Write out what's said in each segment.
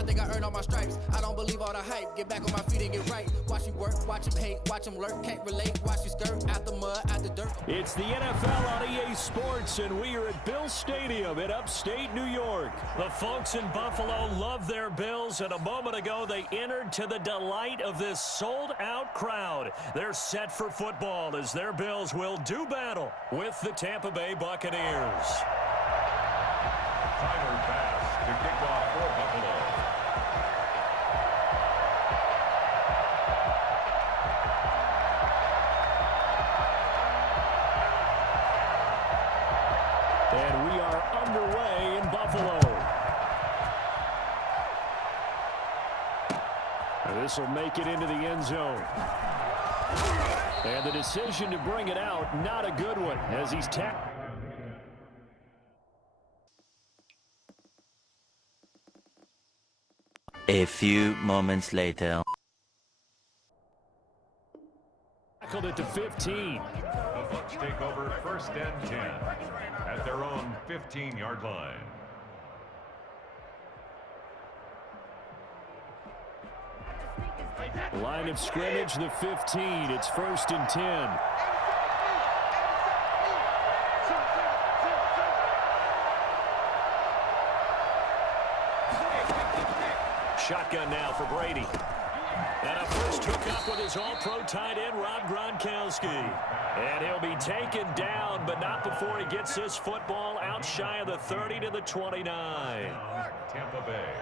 I think I earned all my stripes. I don't believe all the hype. Get back on my feet and get right. Watch you work, watch him hate, watch him lurk. Can't relate, watch you skirt. Out the mud, out the dirt. It's the NFL on EA Sports, and we are at Bills Stadium in upstate New York. The folks in Buffalo love their Bills, and a moment ago they entered to the delight of this sold-out crowd. They're set for football as their Bills will do battle with the Tampa Bay Buccaneers. Tyler pass to kick off for Buffalo. And we are underway in Buffalo. This will make it into the end zone. And the decision to bring it out, not a good one, as he's tackled. A few moments later. Tackled at the 15. The Bucs take over 1st and 10 at their own 15-yard line. Line of scrimmage, the 15. It's 1st and 10. Shotgun now for Brady. And a first hookup with his all-pro tight end, Rob Gronkowski. And he'll be taken down, but not before he gets this football out shy of the 30 to the 29. Tampa Bay.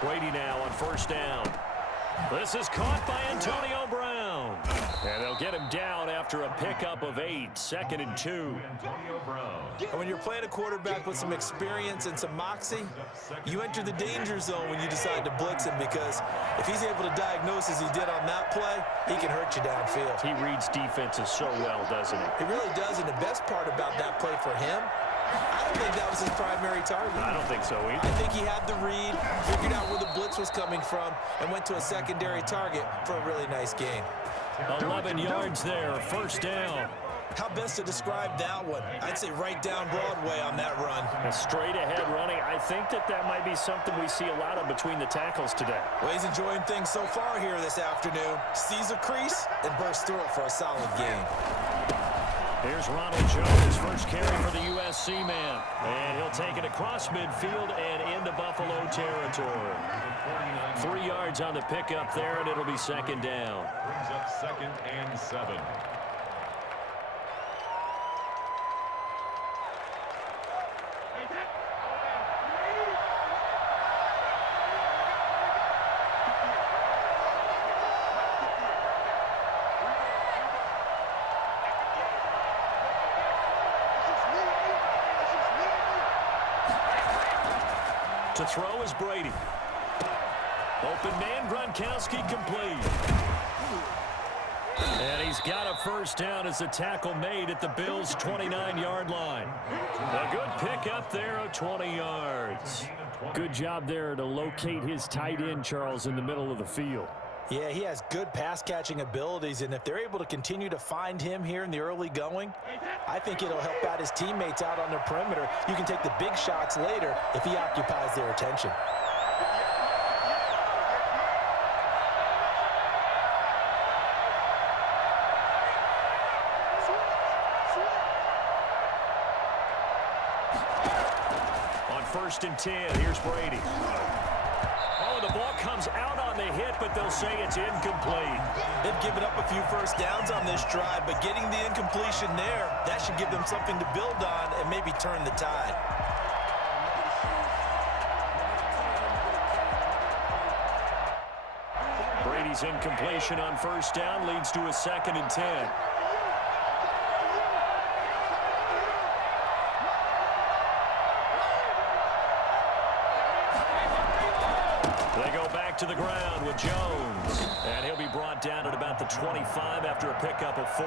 Brady now on 1st down. This is caught by Antonio Brown. And they'll get him down after a pickup of 8. 2nd and 2. Antonio Brown. And when you're playing a quarterback with some experience and some moxie, you enter the danger zone when you decide to blitz him, because if he's able to diagnose as he did on that play, he can hurt you downfield. He reads defenses so well, doesn't he? He really does, and the best part about that play for him, I don't think that was his primary target. I don't think so either. I think he had the read, figured out where the blitz was coming from, and went to a secondary target for a really nice gain. 11 yards there, 1st down. How best to describe that one? I'd say right down Broadway on that run. A straight ahead running. I think that might be something we see a lot of between the tackles today. Well, he's enjoying things so far here this afternoon. Sees a crease and bursts through it for a solid gain. Here's Ronald Jones, first carry for the USC man. And he'll take it across midfield and into Buffalo territory. 3 yards on the pickup there, and it'll be 2nd down. Brings up 2nd and 7. To throw is Brady. Open man, Gronkowski complete. And he's got a 1st down as the tackle made at the Bills' 29-yard line. A good pickup there of 20 yards. Good job there to locate his tight end, Charles, in the middle of the field. Yeah, he has good pass-catching abilities, and if they're able to continue to find him here in the early going, I think it'll help out his teammates out on the perimeter. You can take the big shots later if he occupies their attention. On 1st and 10, here's Brady. Oh, the ball comes out on the hit, but they'll say it's incomplete. They've given up a few 1st downs on this drive, but getting the incompletion there, that should give them something to build on and maybe turn the tide. Brady's incompletion on 1st down leads to a 2nd and 10. They go back to the ground with Jones. And he'll be brought down at about the 25 after a pickup of 4.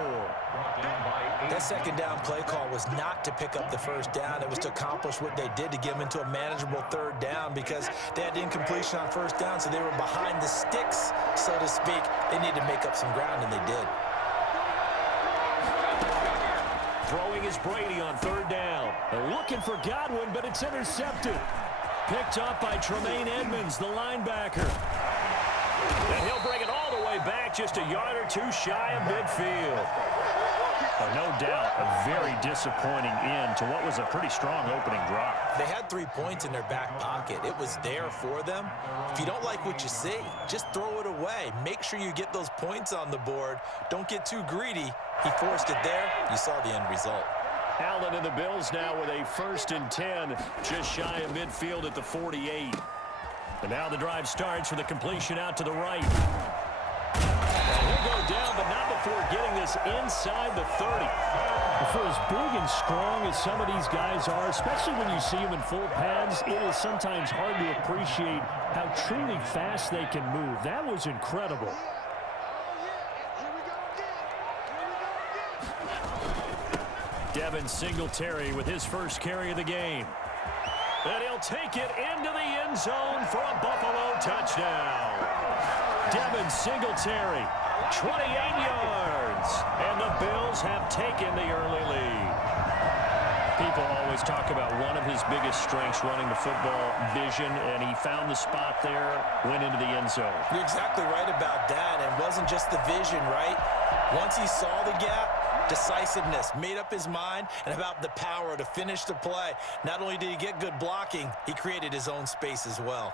That second down play call was not to pick up the first down. It was to accomplish what they did to get them into a manageable third down because they had incompletion on first down, so they were behind the sticks, so to speak. They needed to make up some ground, and they did. Throwing is Brady on third down. They're looking for Godwin, but it's intercepted. Picked up by Tremaine Edmonds, the linebacker. And he'll bring it all the way back, just a yard or two shy of midfield. No doubt a very disappointing end to what was a pretty strong opening drive. They had 3 points in their back pocket. It was there for them. If you don't like what you see, just throw it away. Make sure you get those points on the board. Don't get too greedy. He forced it there. You saw the end result. Allen and the Bills now with a 1st and 10, just shy of midfield at the 48. And now the drive starts with a completion out to the right. And he'll go down, but not before getting this inside the 30. For as big and strong as some of these guys are, especially when you see them in full pads, it is sometimes hard to appreciate how truly fast they can move. That was incredible. Devin Singletary with his first carry of the game. And he'll take it into the end zone for a Buffalo touchdown. Devin Singletary, 28 yards. And the Bills have taken the early lead. People always talk about one of his biggest strengths running the football, vision, and he found the spot there, went into the end zone. You're exactly right about that, and it wasn't just the vision, right? Once he saw the gap, decisiveness, made up his mind, and about the power to finish the play. Not only did he get good blocking, he created his own space as well.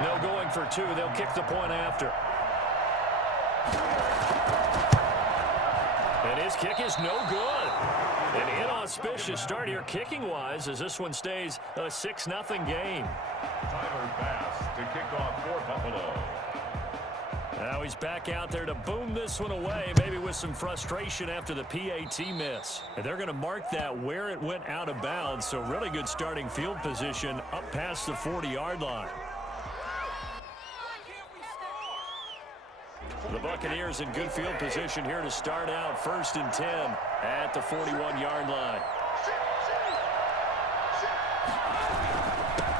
No going for 2. They'll kick the point after. And his kick is no good. An inauspicious start here kicking-wise as this one stays a 6-0 game. Tyler Bass to kick off for Buffalo. Now he's back out there to boom this one away, maybe with some frustration after the PAT miss. And they're going to mark that where it went out of bounds, so really good starting field position up past the 40-yard line. The Buccaneers in good field position here to start out 1st and 10 at the 41-yard line.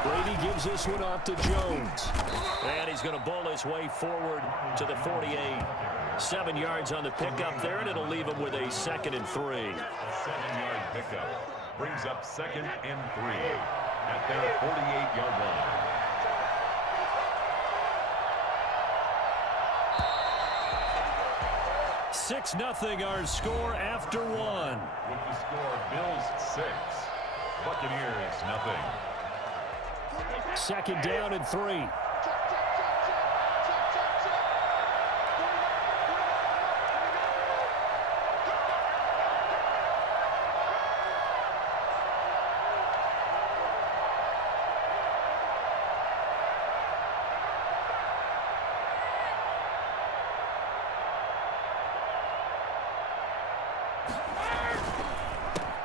Brady gives this one off to Jones. And he's going to bowl his way forward to the 48. 7 yards on the pickup there, and it'll leave him with a 2nd and 3. 7-yard pickup brings up 2nd and 3 at their 48-yard line. Six nothing our score after 1. With the score, Bills 6, Buccaneers nothing. 2nd down and 3.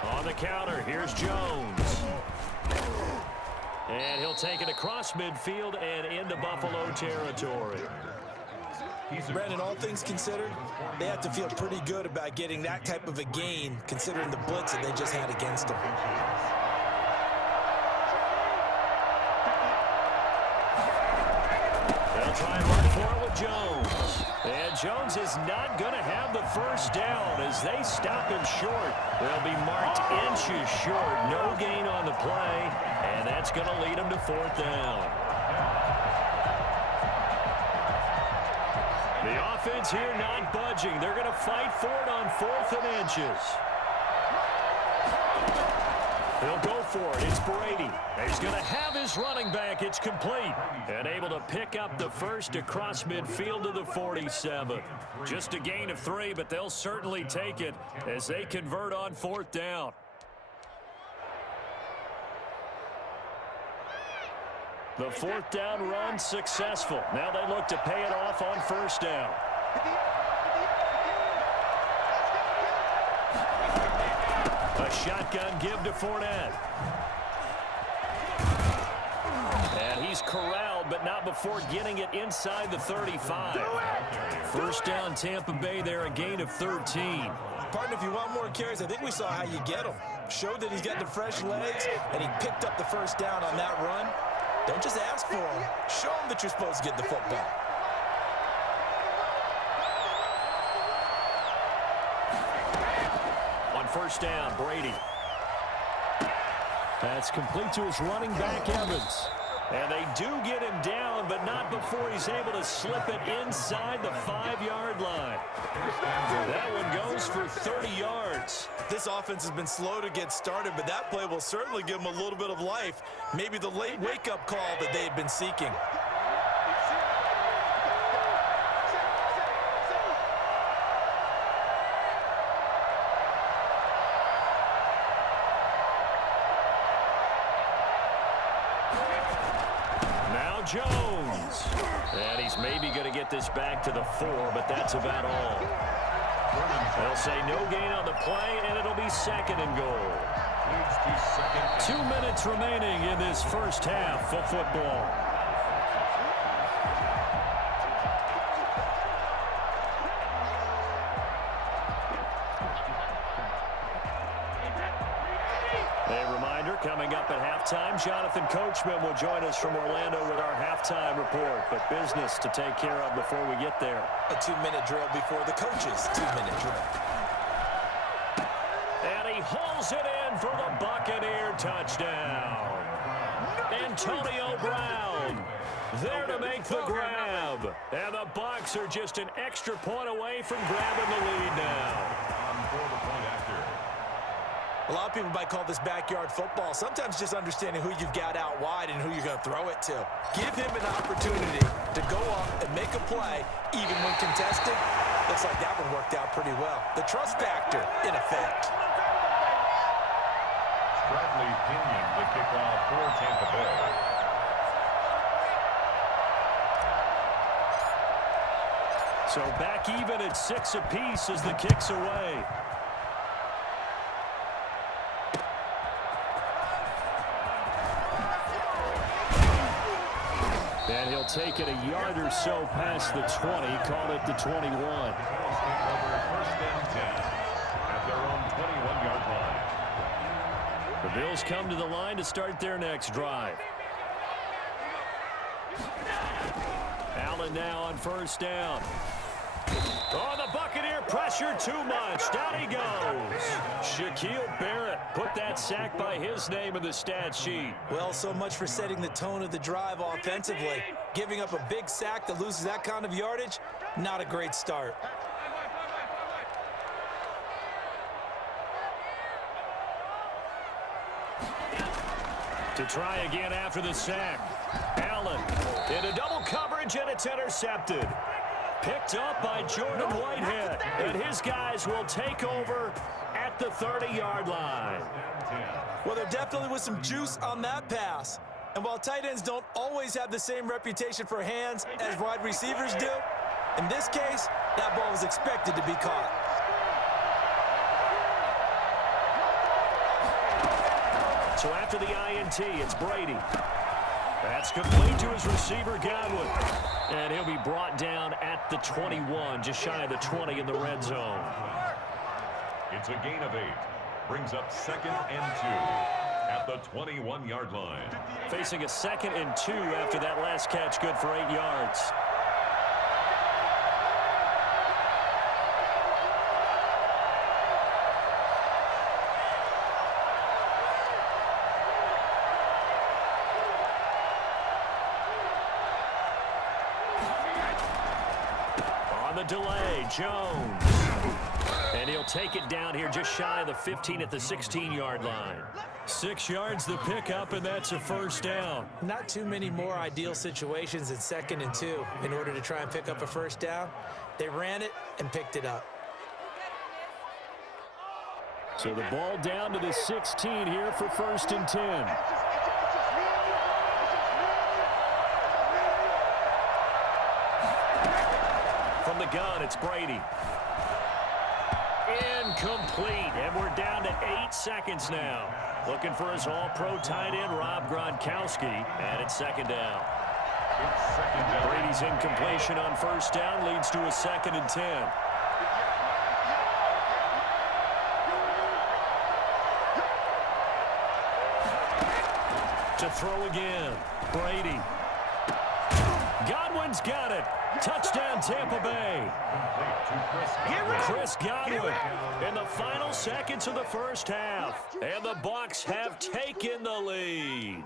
On the counter, here's Jones. And he'll take it across midfield and into Buffalo territory. Brandon, all things considered, they have to feel pretty good about getting that type of a gain, considering the blitz that they just had against them. They'll try and run for it with Jones. And Jones is not going to have the first down as they stop him short. They'll be marked inches short. No gain on the play, and that's going to lead them to 4th down. The offense here not budging. They're going to fight for it on 4th and inches. He'll go for it. It's Brady. He's going to have his running back. It's complete. And able to pick up the first across midfield to the 47. Just a gain of 3, but they'll certainly take it as they convert on 4th down. The 4th down run successful. Now they look to pay it off on 1st down. A A shotgun give to Fournette. And he's corralled, but not before getting it inside the 35. First down, Tampa Bay there, a gain of 13. Partner, if you want more carries, I think we saw how you get him. Showed that he's got the fresh legs, and he picked up the first down on that run. Don't just ask for him. Show him that you're supposed to get the football. On first down, Brady. That's complete to his running back, Evans. And they do get him down, but not before he's able to slip it inside the 5-yard line. That one goes for 30 yards. This offense has been slow to get started, but that play will certainly give them a little bit of life. Maybe the late wake-up call that they had been seeking. Jones. And he's maybe going to get this back to the 4, but that's about all. They'll say no gain on the play, and it'll be second and goal. 2 minutes remaining in this first half of football. Coming up at halftime, Jonathan Coachman will join us from Orlando with our halftime report. But business to take care of before we get there. A 2-minute drill before the coach's 2-minute drill. And he hauls it in for the Buccaneer touchdown. Antonio Brown there to make the grab. And the Bucs are just an extra point away from grabbing the lead now. A lot of people might call this backyard football. Sometimes just understanding who you've got out wide and who you're going to throw it to. Give him an opportunity to go up and make a play, even when contested. Looks like that one worked out pretty well. The trust factor, in effect. Bradley Pinion, the kickoff for Tampa Bay. So back even at 6 apiece as the kick's away. And he'll take it a yard or so past the 20, call it the 21. First and 10 at their own 21-yard line. The Bills come to the line to start their next drive. Allen now on first down. Oh, the Buccaneer pressure too much. Down he goes. Shaquille Barrett put that sack by his name in the stat sheet. Well, so much for setting the tone of the drive offensively. Giving up a big sack that loses that kind of yardage, not a great start. To try again after the sack. Allen into double coverage, and it's intercepted. Picked up by Jordan Whitehead, and his guys will take over at the 30-yard line. Well, there definitely was some juice on that pass. And while tight ends don't always have the same reputation for hands as wide receivers do, in this case, that ball was expected to be caught. So after the INT, it's Brady. That's complete to his receiver, Godwin. And he'll be brought down at the 21, just shy of the 20 in the red zone. It's a gain of 8. Brings up second and 2 at the 21-yard line. Facing a second and 2 after that last catch, good for 8 yards. Delay, Jones. And he'll take it down here just shy of the 15 at the 16-yard line. 6 yards the pickup, and that's a first down. Not too many more ideal situations in second and 2 in order to try and pick up a first down. They ran it and picked it up. So the ball down to the 16 here for first and 10. From the gun, it's Brady. incomplete, and we're down to 8 seconds now. Looking for his all-pro tight end, Rob Gronkowski, and it's second down. Brady's incompletion on first down leads to a 2nd and 10. To throw again, Brady. Godwin's got it. Touchdown, Tampa Bay. Chris Godwin in the final seconds of the first half. And the Bucs have taken the lead.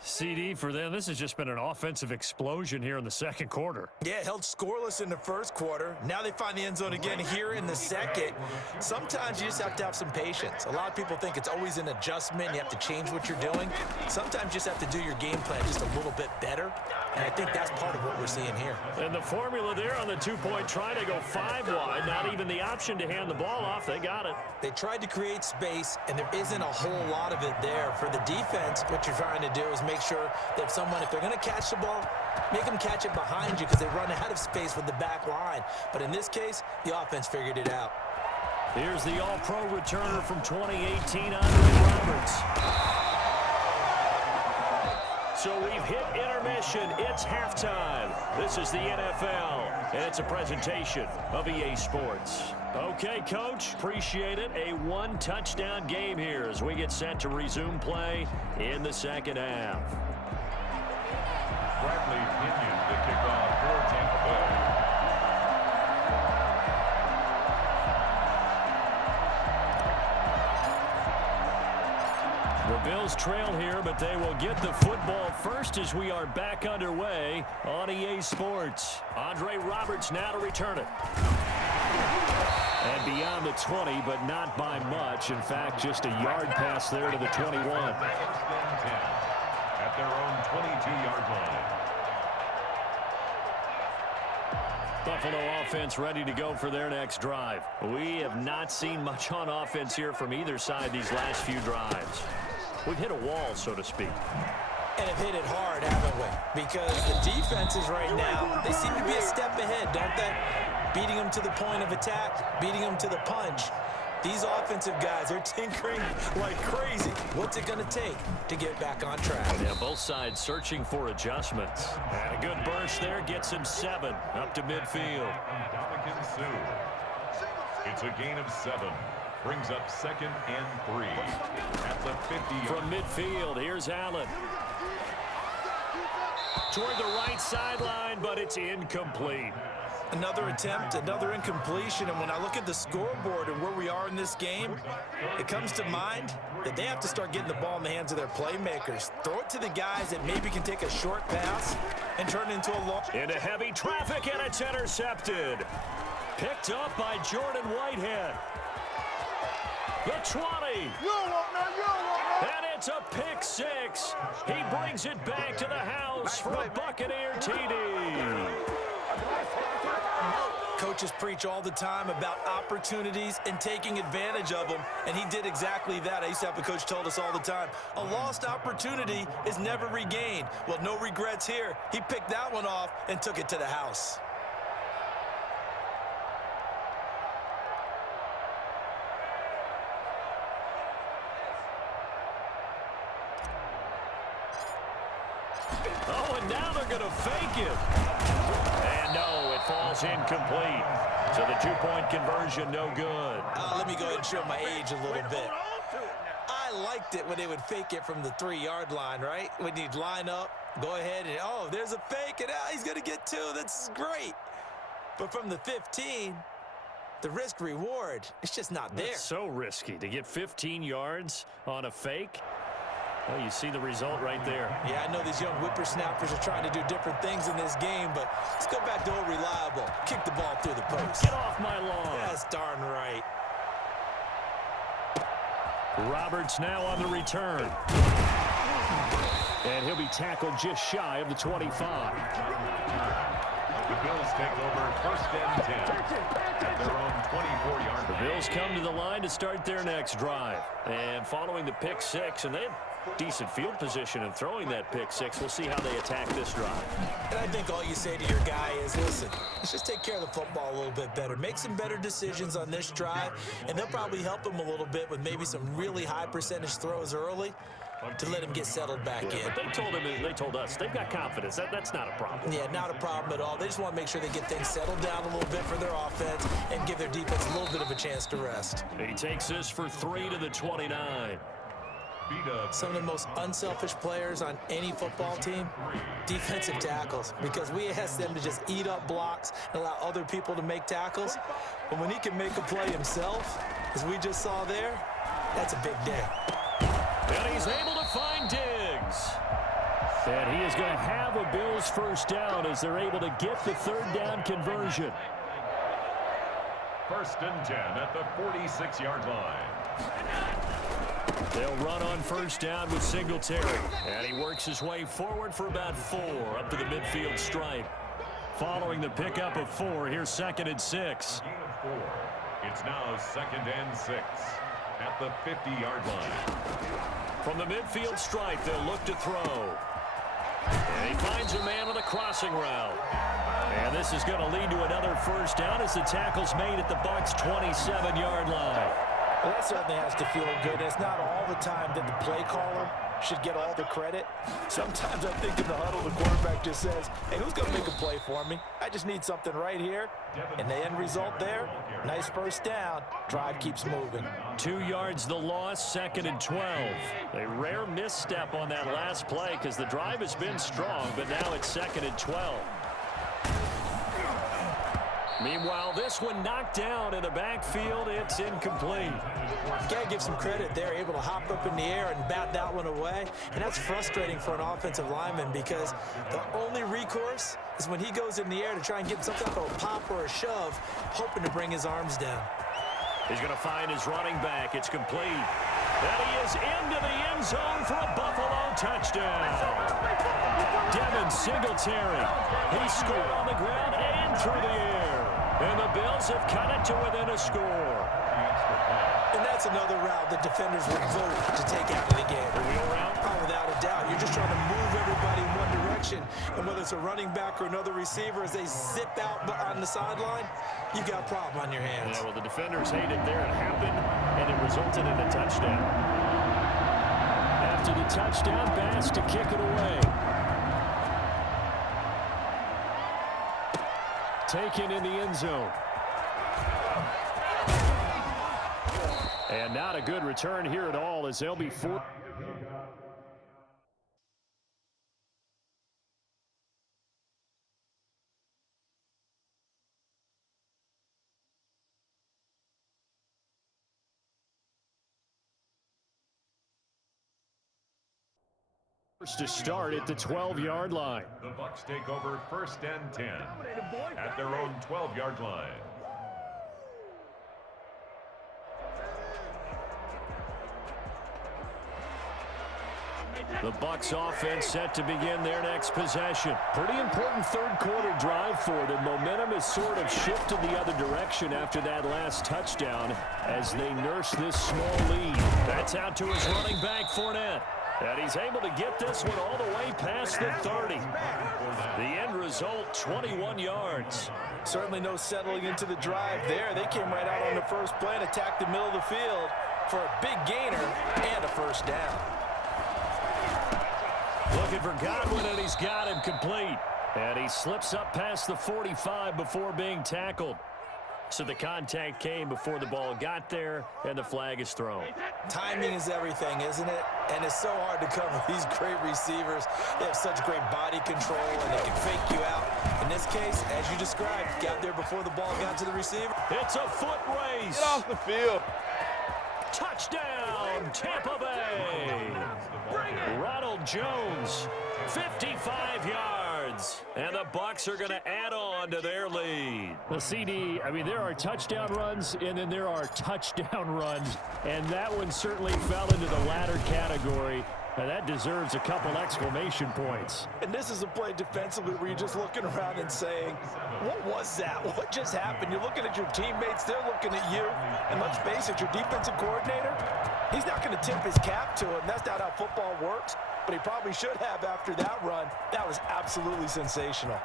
CD for them, this has just been an offensive explosion here in the second quarter. Yeah, held scoreless in the first quarter. Now they find the end zone again here in the second. Sometimes you just have to have some patience. A lot of people think it's always an adjustment. You have to change what you're doing. Sometimes you just have to do your game plan just a little bit better. And I think that's part of what we're seeing here. And the formula there on the two-point try to go 5 wide. Not even the option to hand the ball off. They got it. They tried to create space, and there isn't a whole lot of it there. For the defense, what you're trying to do is make sure that if they're going to catch the ball, make them catch it behind you because they run out of space with the back line. But in this case, the offense figured it out. Here's the all-pro returner from 2018, Andre Roberts. So we've hit intermission. It's halftime. This is the NFL, and it's a presentation of EA Sports. Okay, Coach, appreciate it. A one-touchdown game here as we get set to resume play in the second half. Bradley Pinion to kick off for Tampa Bay. The Bills trail here, but they will get the football first as we are back underway on EA Sports. Andre Roberts now to return it. And beyond the 20, but not by much. In fact, just a yard pass there to the 21. At their own 22-yard line. Buffalo offense ready to go for their next drive. We have not seen much on offense here from either side these last few drives. We've hit a wall, so to speak. And have hit it hard, haven't we? Because the defenses right now, they seem to be a step ahead, don't they? Beating them to the point of attack, beating them to the punch. These offensive guys, they're tinkering like crazy. What's it going to take to get back on track? Yeah, both sides searching for adjustments. And a good burst there gets him 7 up to midfield. Dominican Sue. It's a gain of 7. Brings up 2nd and 3. At the 50. From midfield, here's Allen. Toward the right sideline, but it's incomplete. Another attempt, another incompletion, and when I look at the scoreboard and where we are in this game, it comes to mind that they have to start getting the ball in the hands of their playmakers. Throw it to the guys that maybe can take a short pass and turn it into a long. Into heavy traffic, and it's intercepted. Picked up by Jordan Whitehead. The 20. And it's a pick 6. He brings it back to the house for a Buccaneer TD. Coaches preach all the time about opportunities and taking advantage of them, and he did exactly that. I used to have a coach told us all the time, a lost opportunity is never regained. Well, no regrets here. He picked that one off and took it to the house. Oh, and now they're going to fake it. And no, it falls incomplete. So the two-point conversion, no good. Let me go ahead and show my age a little bit. I liked it when they would fake it from the 3-yard line, right? When you'd line up, go ahead and, oh, there's a fake, and he's going to get 2. That's great. But from the 15, the risk-reward, it's just not there. It's so risky to get 15 yards on a fake. Well, you see the result right there. Yeah, I know these young whippersnappers are trying to do different things in this game, but let's go back to old reliable. Kick the ball through the post. Get off my lawn. That's darn right. Roberts now on the return. And he'll be tackled just shy of the 25. Bills take over 1st and 10 at their own 24-yard line. The Bills come to the line to start their next drive. And following the pick six, and they have decent field position in throwing that pick six. We'll see how they attack this drive. And I think all you say to your guy is, listen, let's just take care of the football a little bit better. Make some better decisions on this drive, and they'll probably help him a little bit with maybe some really high percentage throws early to let him get settled back in. But they told us they've got confidence. That's not a problem. Yeah, not a problem at all. They just want to make sure they get things settled down a little bit for their offense and give their defense a little bit of a chance to rest. He takes this for 3 to the 29. Some of the most unselfish players on any football team, defensive tackles, because we ask them to just eat up blocks and allow other people to make tackles. But when he can make a play himself, as we just saw there, that's a big day. And he's able to find Diggs. And he is going to have a Bills first down as they're able to get the third down conversion. 1st and 10 at the 46-yard line. They'll run on first down with Singletary. And he works his way forward for about 4 up to the midfield stripe. Following the pickup of 4, here's 2nd and 6. Gain of 4. It's now 2nd and 6 at the 50-yard line. From the midfield stripe, they'll look to throw. And he finds a man on a crossing route. And this is going to lead to another first down as the tackle's made at the Bucs' 27-yard line. Well, that certainly has to feel good. It's not all the time that the play caller should get all the credit. Sometimes I think in the huddle, the quarterback just says, hey, who's going to make a play for me? I just need something right here. And the end result there, nice first down. Drive keeps moving. 2 yards the loss, 2nd and 12. A rare misstep on that last play because the drive has been strong, but now it's 2nd and 12. Meanwhile, this one knocked down in the backfield. It's incomplete. Got to give some credit. They're able to hop up in the air and bat that one away. And that's frustrating for an offensive lineman because the only recourse is when he goes in the air to try and get some type of a pop or a shove, hoping to bring his arms down. He's going to find his running back. It's complete. And he is into the end zone for a Buffalo touchdown. Devin Singletary. He scored on the ground and through the air. And the Bills have cut it to within a score. And that's another route that defenders would vote to take out of the game. A wheel route? Oh, without a doubt. You're just trying to move everybody in one direction. And whether it's a running back or another receiver, as they zip out on the sideline, you've got a problem on your hands. Yeah, well, the defenders hate it there. It happened, and it resulted in a touchdown. After the touchdown, Bass to kick it away. Taken in the end zone. And not a good return here at all as they'll be four. To start at the 12-yard line. The Bucs take over 1st and 10 at their own 12-yard line. The Bucs offense set to begin their next possession. Pretty important third-quarter drive for them. Momentum has sort of shifted the other direction after that last touchdown as they nurse this small lead. That's out to his running back, Fournette. And he's able to get this one all the way past the 30. The end result, 21 yards. Certainly no settling into the drive there. They came right out on the first play and attacked the middle of the field for a big gainer and a first down. Looking for Godwin, and he's got him complete. And he slips up past the 45 before being tackled. So the contact came before the ball got there, and the flag is thrown. Timing is everything, isn't it? And it's so hard to cover these great receivers. They have such great body control, and they can fake you out. In this case, as you described, got there before the ball got to the receiver. It's a foot race. Get off the field. Touchdown, Tampa Bay. Ronald Jones, 55 yards. And the Bucs are going to add on on to their lead. The CD, I mean, there are touchdown runs, and then there are touchdown runs, and that one certainly fell into the latter category. And that deserves a couple exclamation points. And this is a play defensively where you're just looking around and saying, what was that? What just happened? You're looking at your teammates, they're looking at you. And let's face it, your defensive coordinator, he's not going to tip his cap to him. That's not how football works, but he probably should have after that run. That was absolutely sensational.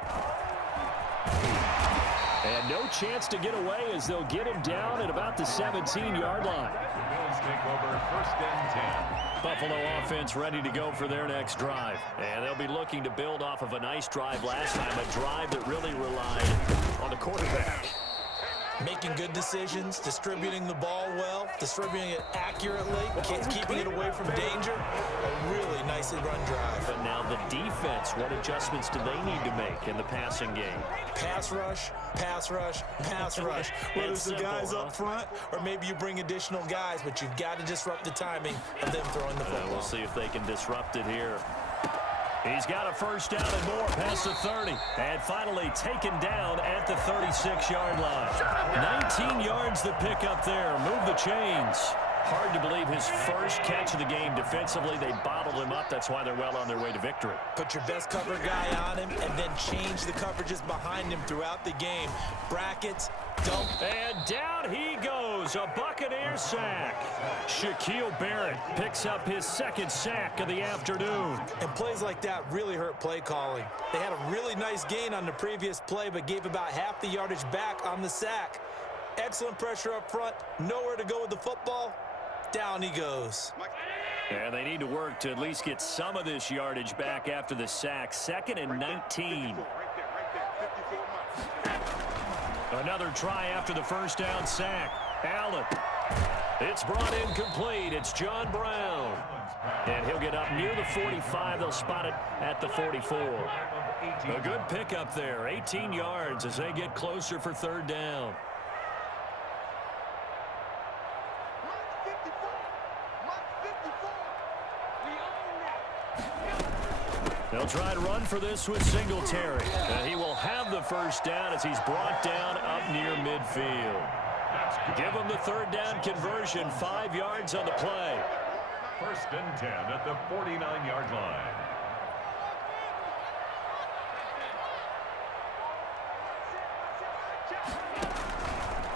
And no chance to get away as they'll get him down at about the 17-yard line. Bills take over 1st and 10. Buffalo offense ready to go for their next drive. And they'll be looking to build off of a nice drive last time, a drive that really relied on the quarterback. Making good decisions, distributing the ball well, distributing it accurately, keeping it away from danger. A really nicely run drive. But now the defense, what adjustments do they need to make in the passing game? Pass rush, pass rush, pass rush. Whether it's the guys up front or maybe you bring additional guys, but you've got to disrupt the timing of them throwing the football. We'll see if they can disrupt it here. He's got a first down and more past the 30. And finally taken down at the 36-yard line. 19 yards the pick up there. Move the chains. Hard to believe his first catch of the game defensively. They bottled him up. That's why they're well on their way to victory. Put your best cover guy on him and then change the coverages behind him throughout the game. Brackets, dump. And down he goes. A Buccaneer sack. Shaquille Barrett picks up his second sack of the afternoon. And plays like that really hurt play calling. They had a really nice gain on the previous play, but gave about half the yardage back on the sack. Excellent pressure up front. Nowhere to go with the football. Down he goes. And they need to work to at least get some of this yardage back after the sack. 2nd and 19. Another try after the first down sack. Allen. It's brought in complete. It's John Brown. And he'll get up near the 45. They'll spot it at the 44. A good pickup there. 18 yards as they get closer for 3rd down. They'll try to run for this with Singletary. And he will have the first down as he's brought down up near midfield. Give him the 3rd down conversion, 5 yards on the play. 1st and 10 at the 49-yard line.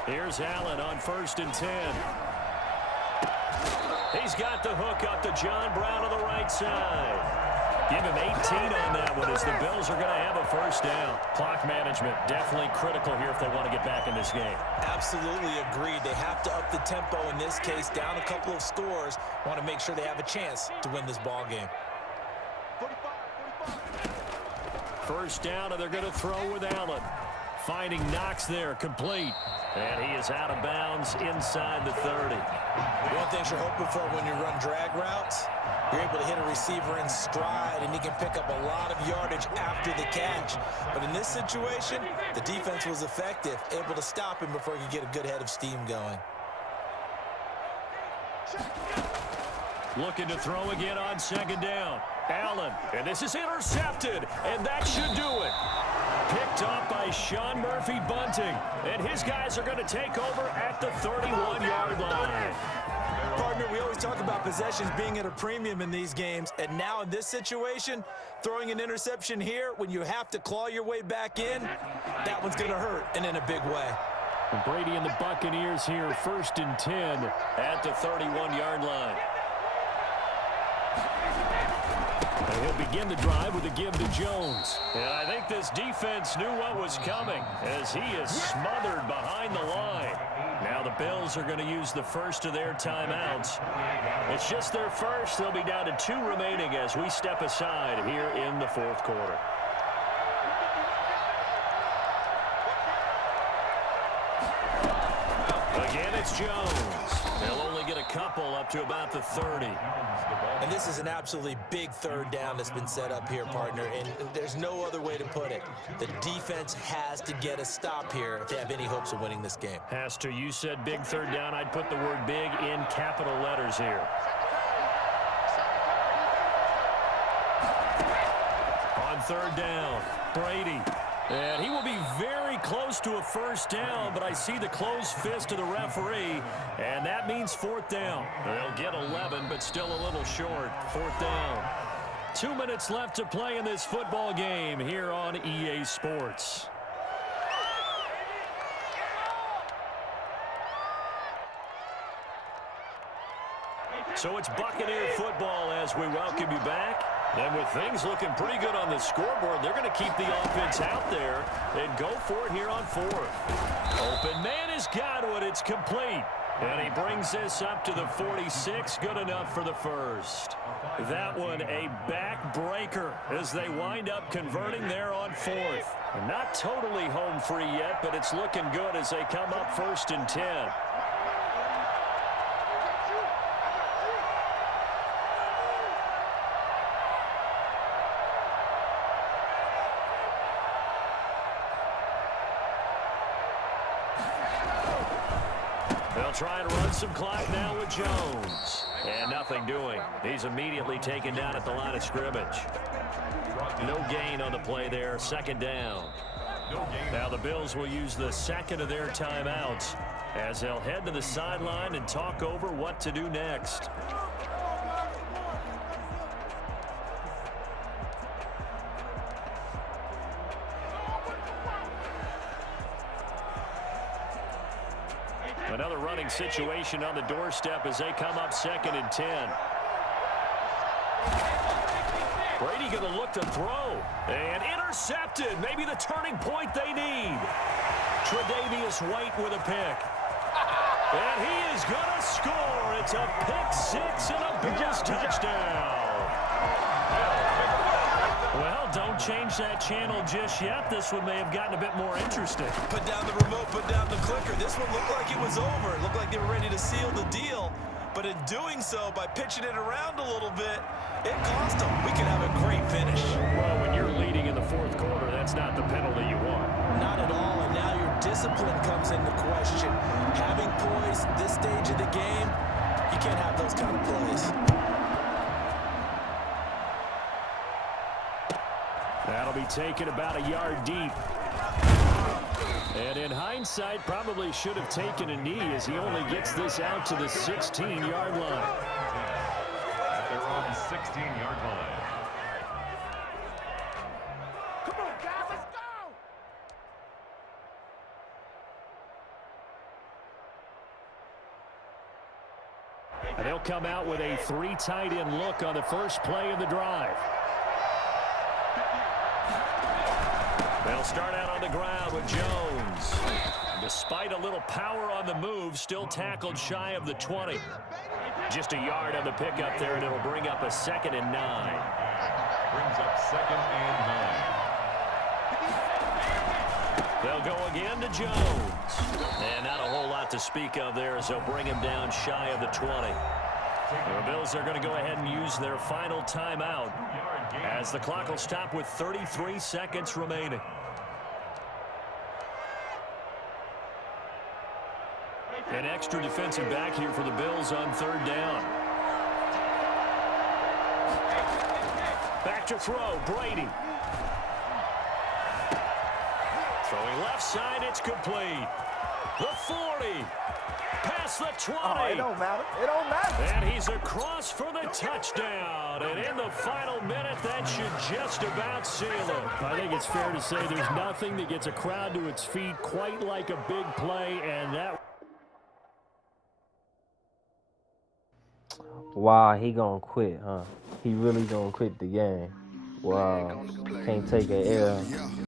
Here's Allen on 1st and 10. He's got the hook up to John Brown on the right side. Give him 18 on that one as the Bills are going to have a first down. Clock management definitely critical here if they want to get back in this game. Absolutely agreed. They have to up the tempo in this case, down a couple of scores. Want to make sure they have a chance to win this ball game. First down, and they're going to throw with Allen. Finding Knox there, complete. And he is out of bounds inside the 30. One thing you're hoping for when you run drag routes, you're able to hit a receiver in stride, and he can pick up a lot of yardage after the catch. But in this situation, the defense was effective, able to stop him before he could get a good head of steam going. Looking to throw again on 2nd down. Allen, and this is intercepted, and that should do it. Picked up by Sean Murphy Bunting, and his guys are going to take over at the 31-yard line. Partner, we always talk about possessions being at a premium in these games, and now in this situation, throwing an interception here when you have to claw your way back in, that one's going to hurt, and in a big way. And Brady and the Buccaneers here, 1st and 10 at the 31-yard line. And he'll begin the drive with a give to Jones. And I think this defense knew what was coming as he is smothered behind the line. Now the Bills are going to use the first of their timeouts. It's just their first. They'll be down to 2 remaining as we step aside here in the 4th quarter. Again, it's Jones. They'll only get a couple up to about the 30. And this is an absolutely big 3rd down that's been set up here, partner, and there's no other way to put it. The defense has to get a stop here if they have any hopes of winning this game. Has to. You said big 3rd down. I'd put the word big in capital letters here. On 3rd down, Brady. And he will be very close to a first down, but I see the closed fist of the referee, and that means fourth down. They'll get 11, but still a little short. Fourth down. 2 minutes left to play in this football game here on EA Sports. So it's Buccaneer football as we welcome you back. And with things looking pretty good on the scoreboard, they're going to keep the offense out there and go for it here on fourth. Open man has got it. It's complete. And he brings this up to the 46. Good enough for the first. That one a backbreaker as they wind up converting there on fourth. Not totally home free yet, but it's looking good as they come up 1st and 10. They'll try and run some clock now with Jones. And nothing doing. He's immediately taken down at the line of scrimmage. No gain on the play there. 2nd down. Now the Bills will use the second of their timeouts as they'll head to the sideline and talk over what to do next. Another running situation on the doorstep as they come up 2nd and 10. Brady going to look to throw. And intercepted. Maybe the turning point they need. Tre'Davious White with a pick. And he is going to score. It's a pick six and a Bills touchdown. Well, don't change that channel just yet. This one may have gotten a bit more interesting. Put down the remote, put down the clicker. This one looked like it was over. It looked like they were ready to seal the deal. But in doing so, by pitching it around a little bit, it cost them. We could have a great finish. Well, when you're leading in the 4th quarter, that's not the penalty you want. Not at all, and now your discipline comes into question. Having poise this stage of the game, you can't have those kind of plays. That'll be taken about a yard deep. And in hindsight, probably should have taken a knee as he only gets this out to the 16-yard line. They're on the 16-yard line. Come on, guys, let's go! And they'll come out with a 3 tight end look on the first play of the drive. They'll start out on the ground with Jones. Despite a little power on the move, still tackled shy of the 20. Just a yard on the pickup there, and it'll bring up a 2nd and 9. Brings up 2nd and 9. They'll go again to Jones. And not a whole lot to speak of there as they'll bring him down shy of the 20. The Bills are going to go ahead and use their final timeout as the clock will stop with 33 seconds remaining. An extra defensive back here for the Bills on 3rd down. Back to throw, Brady. Throwing left side, it's complete. The 40. Past the 20. Oh, it don't matter. It don't matter. And he's across for the touchdown. And in the final minute, that should just about seal it. I think it's fair to say there's nothing that gets a crowd to its feet quite like a big play, and that. Wow, he gonna quit, huh? He really gonna quit the game. Wow, can't take an L.